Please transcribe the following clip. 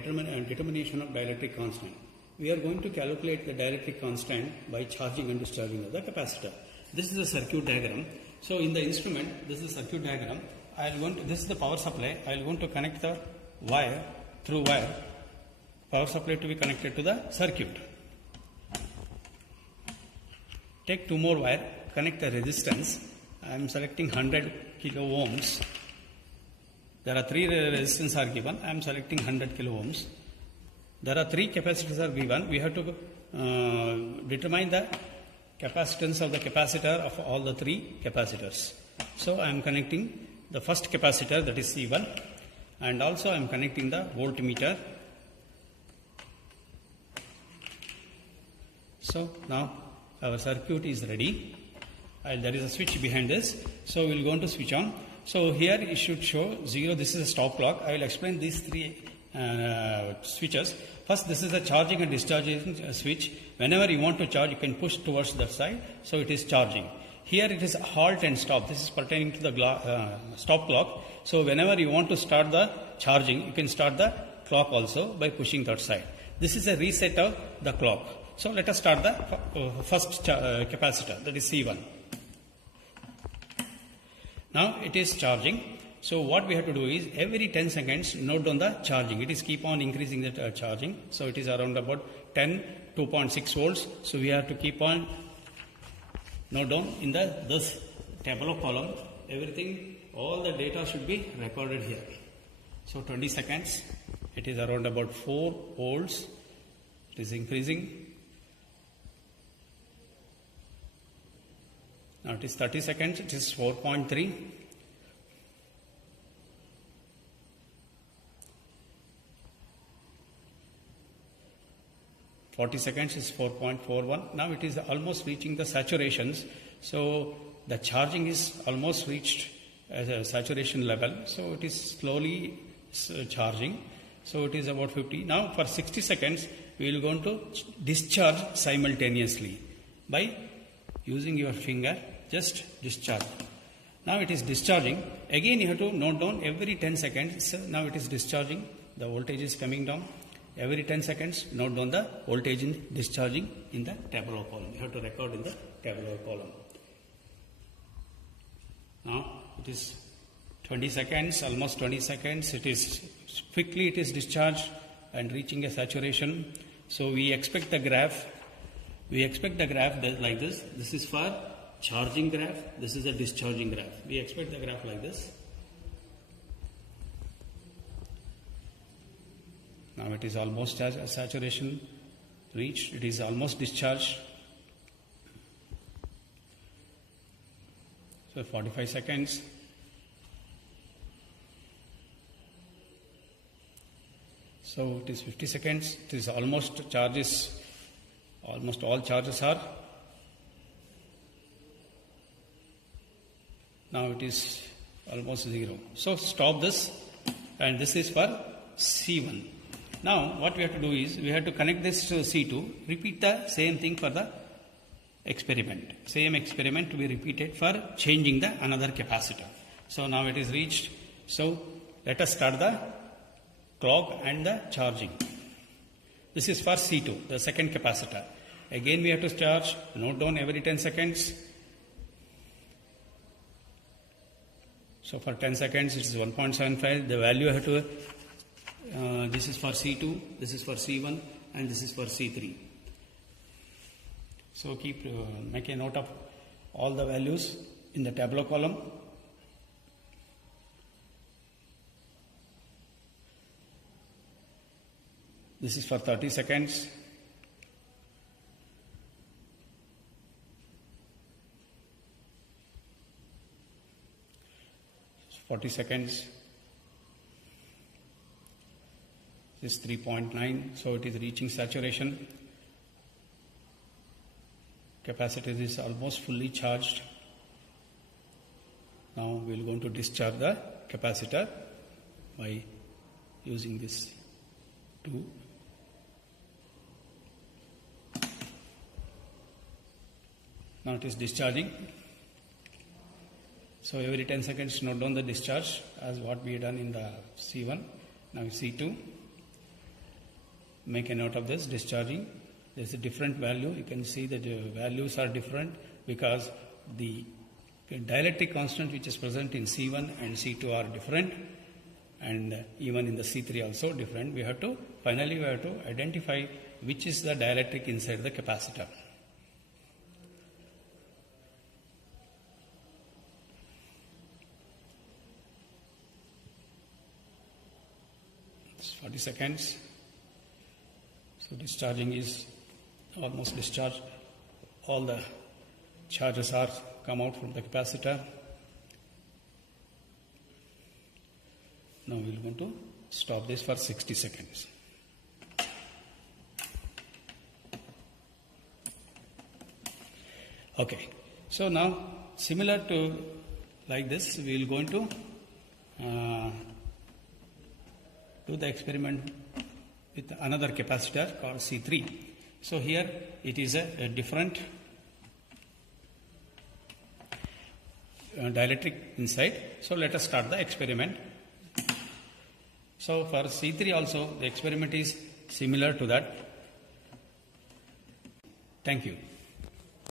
determination of dielectric constant. We are going to calculate the dielectric constant by charging and discharging of the capacitor. This is the circuit diagram. So in the instrument, this is the circuit diagram. This is the power supply. I will going to connect the wire through wire. Power supply to be connected to the circuit. Take two more wire, connect the resistance. I am selecting 100 kilo ohms. There are three resistance are given. I am selecting 100 kilo ohms. There are three capacitors are given. We have to determine the capacitance of the capacitor of all the three capacitors. So I am connecting the first capacitor, that is C1, and also I am connecting the voltmeter. So now our circuit is ready. There is a switch behind this. So we will go to switch on. So here it should show 0. This is a stop clock. I will explain these three switches. First, this is a charging and discharging switch. Whenever you want to charge, you can push towards that side. So it is charging. Here it is halt and stop. This is pertaining to the stop clock. So whenever you want to start the charging, you can start the clock also by pushing that side. This is a reset of the clock. So let us start the first capacitor, that is C1. Now it is charging. So what we have to do is every 10 seconds note down the charging. It is keep on increasing the charging. So it is around about 2.6 volts. So we have to keep on note down in this table of column. Everything, all the data should be recorded here. So 20 seconds. It is around about 4 volts. It is increasing. Now it is 30 seconds, it is 4.3. Forty seconds is 4.41. Now it is almost reaching the saturations. So the charging is almost reached as a saturation level. So it is slowly charging. So it is about 50. Now for 60 seconds, we will going to discharge simultaneously by using your finger. Just discharge. Now it is discharging. Again you have to note down every 10 seconds. So now it is discharging. The voltage is coming down. Every 10 seconds note down the voltage in discharging in the table of column. You have to record in the table of column. Now it is 20 seconds, almost 20 seconds. It is quickly it is discharged and reaching a saturation. So we expect the graph. We expect the graph like this. This is for charging graph, this is a discharging graph. We expect the graph like this. Now it is almost as a saturation reached, it is almost discharged. So 45 seconds. So it is 50 seconds, it is almost charges, almost all charges are. Now it is almost 0. So stop this, and this is for C1. Now what we have to do is we have to connect this to C2. Repeat the same thing for the experiment. Same experiment to be repeated for changing the another capacitor. So now it is reached. So let us start the clock and the charging. This is for C2, the second capacitor. Again we have to charge. Note down every 10 seconds. So for 10 seconds it is 1.75. The value I have to, this is for C2, this is for C1, and this is for C3. So keep, make a note of all the values in the tabular column. This is for 30 seconds. Forty seconds. This is 3.9, so it is reaching saturation. Capacitor is almost fully charged. Now we are going to discharge the capacitor by using this tube. Now it is discharging. So every 10 seconds note down the discharge as what we have done in the C1. Now C2. make a note of this. Discharging, there is a different value. You can see that the values are different because the dielectric constant which is present in C1 and C2 are different, and even in the C3 also different. Finally we have to identify which is the dielectric inside the capacitor. It's 40 seconds. So discharging is almost discharged. All the charges are come out from the capacitor. Now we are going to stop this for 60 seconds. Okay, so now similar to like this, we will going to do the experiment with another capacitor called C3. So here it is a different dielectric inside. So let us start the experiment. So for C3 also the experiment is similar to that. Thank you.